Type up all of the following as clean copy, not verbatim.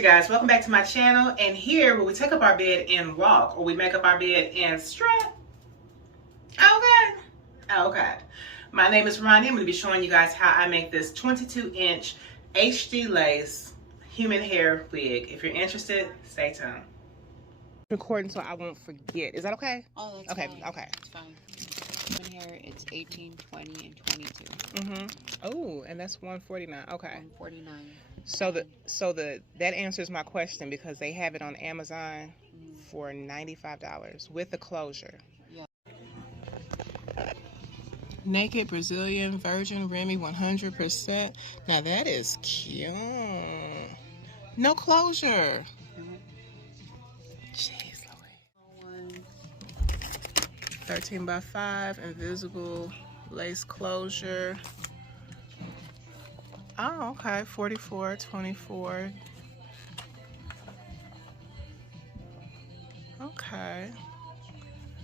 Hey guys, welcome back to my channel, and here where we take up our bed and walk, or we make up our bed and strut. Okay. My name is Ronnie. I'm going to be showing you guys how I make this 22-inch HD lace human hair wig. If you're interested, stay tuned. Recording so I won't forget. Is that okay? Oh, that's okay. fine. Okay. It's fine. Human hair, it's 18, 20, and 22. Oh, and that's $149. Okay. $149. So that answers my question, because they have it on Amazon for $95 with the closure. Yeah. Naked Brazilian Virgin Remy 100%. Now that is cute. No closure. Jeez Louise. 13 by 5 invisible lace closure. Oh, okay. 44, 24. Okay.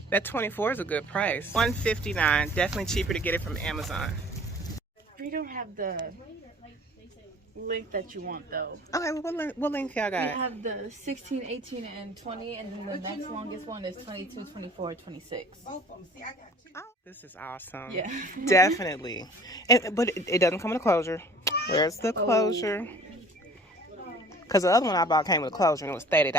That 24 is a good price. $159. Definitely cheaper to get it from Amazon. We don't have the length that you want though. Okay, well, what length y'all got? We have the 16, 18, and 20, and then the next longest one is 22, 24, 26. Oh, this is awesome. Yeah. Definitely. But it doesn't come with a closure. Where's the closure? Because the other one I bought came with a closure and it was $30.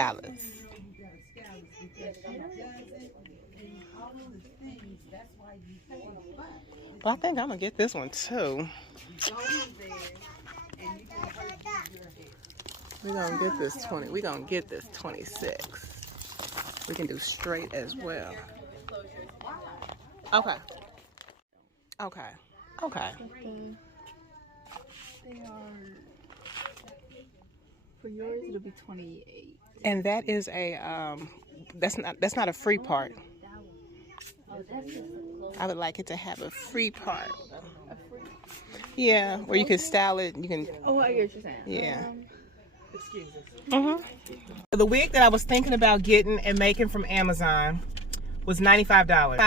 Well, I think I'm going to get this one too. We're going to get this 20. We're going to get this 26. We can do straight as well. Okay. Okay. They are, for yours it'll be 28. And that is a that's not a free part. I would like it to have a free part. Yeah, where you can style it. You can. Oh, I get what you're saying. Yeah. The wig that I was thinking about getting and making from Amazon was $95.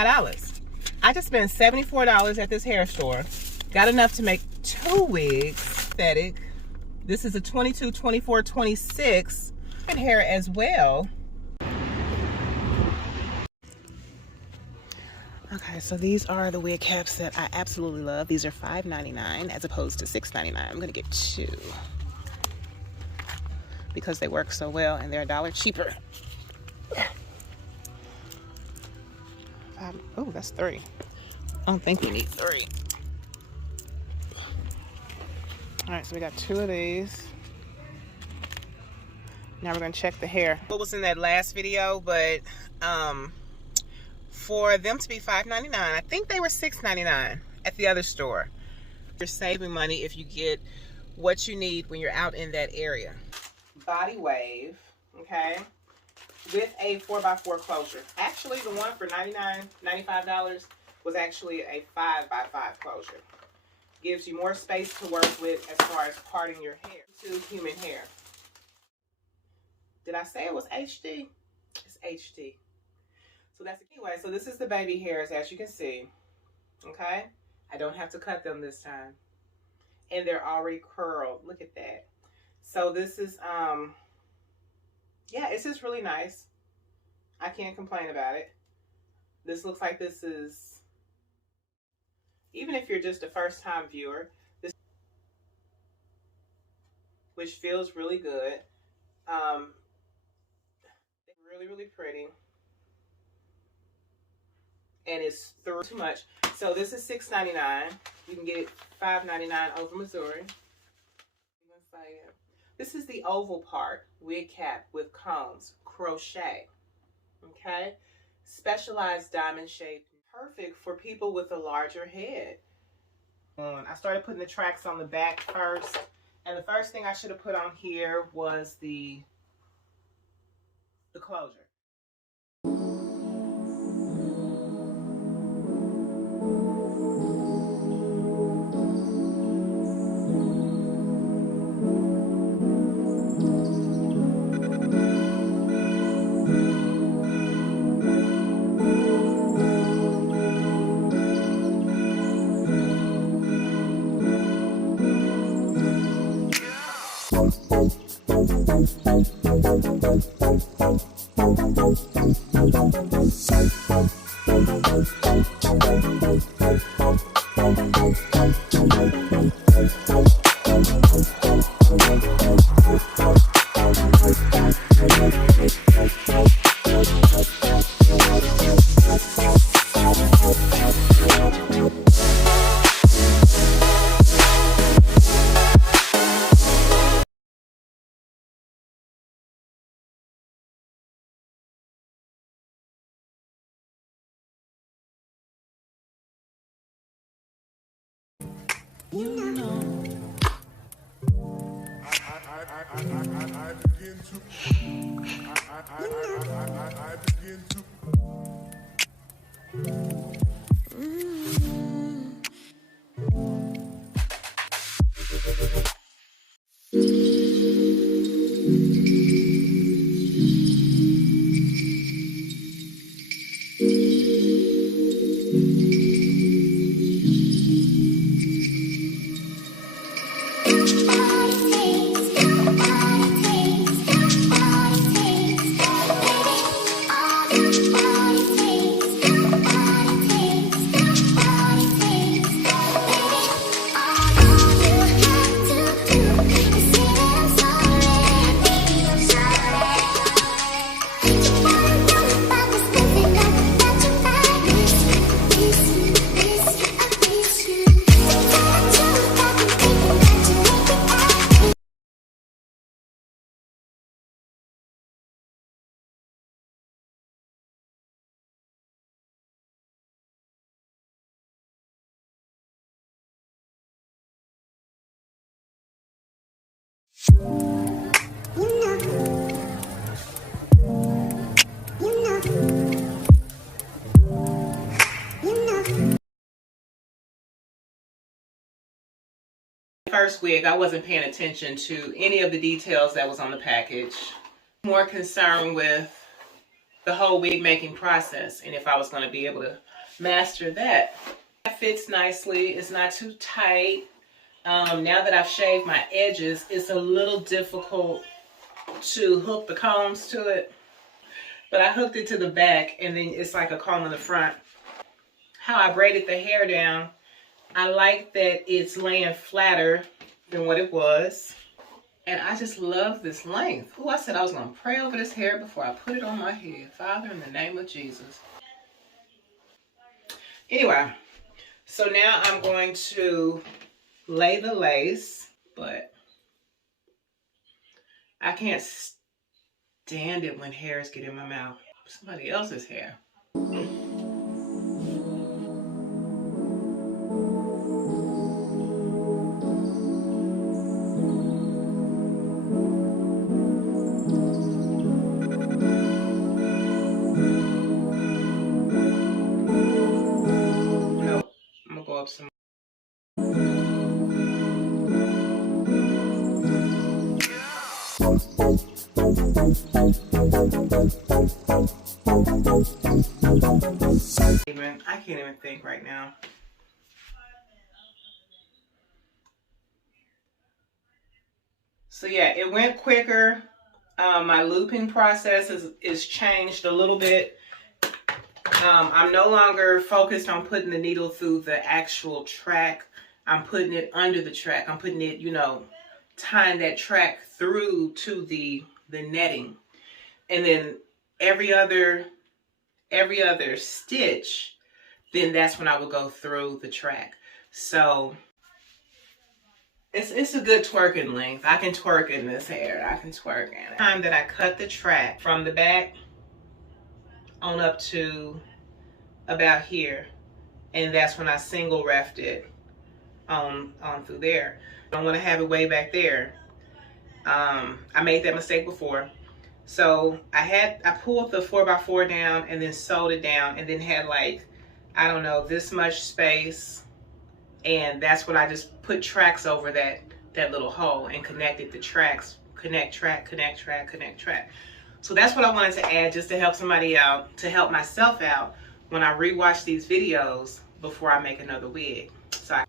I just spent $74 at this hair store. Got enough to make 2 wigs. Aesthetic. This is a 22, 24, 26 hair as well. Okay, so these are the wig caps that I absolutely love. These are $5.99 as opposed to $6.99. I'm gonna get 2 because they work so well and they're $1 cheaper. Oh, that's 3. I don't think we need 3. All right, so we got 2 of these. Now we're gonna check the hair. What was in that last video, but for them to be $5.99, I think they were $6.99 at the other store. You're saving money if you get what you need when you're out in that area. Body Wave, okay, with a 4x4 closure. Actually, the one for $95 was actually a 5x5 closure. Gives you more space to work with as far as parting your hair to human hair. Did I say it was HD? It's HD. So that's anyway. So this is the baby hairs, as you can see. Okay, I don't have to cut them this time, and they're already curled. Look at that. So this is yeah, it's just really nice. I can't complain about it. This looks like this is, even if you're just a first-time viewer, this, which feels really good. Really pretty, and it's through too much. So this is $6.99. You can get it $5.99 over Missouri. This is the oval part wig cap with combs, crochet. Okay, specialized diamond shape, perfect for people with a larger head. I started putting the tracks on the back first, and the first thing I should have put on here was the closure. First wig, I wasn't paying attention to any of the details that was on the package. More concerned with the whole wig making process and if I was going to be able to master that. It fits nicely. It's not too tight. Now that I've shaved my edges, it's a little difficult to hook the combs to it. But I hooked it to the back and then it's like a comb in the front. How I braided the hair down, I like that it's laying flatter than what it was. And I just love this length. Oh, I said I was going to pray over this hair before I put it on my head. Father, in the name of Jesus. Anyway, so now I'm going to lay the lace, but I can't stand it when hairs get in my mouth. Somebody else's hair. Up some. I can't even think right now. So yeah, it went quicker. My looping process is changed a little bit. I'm no longer focused on putting the needle through the actual track. I'm putting it under the track. I'm putting it, you know, tying that track through to the netting. And then every other stitch, then that's when I would go through the track. So it's a good twerking length. I can twerk in this hair. I can twerk in it. Time that I cut the track from the back on up to about here, and that's when I single reffed it on through there. I don't want to have it way back there. I made that mistake before. So I pulled the 4x4 down and then sewed it down and then had like, I don't know, this much space, and that's when I just put tracks over that little hole and connected the tracks. Connect track, connect track, connect track. So that's what I wanted to add, just to help somebody out, to help myself out when I rewatch these videos before I make another wig. So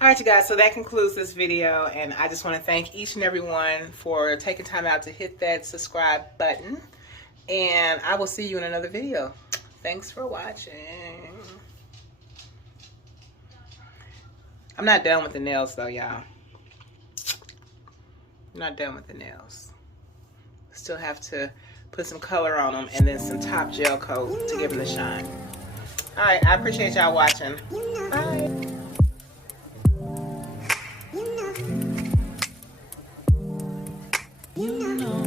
All right, you guys, so that concludes this video, and I just want to thank each and every one for taking time out to hit that subscribe button, and I will see you in another video. Thanks for watching. I'm not done with the nails though, y'all. I'm not done with the nails. Still have to put some color on them and then some top gel coat to give them the shine. All right, I appreciate y'all watching. Bye. You know.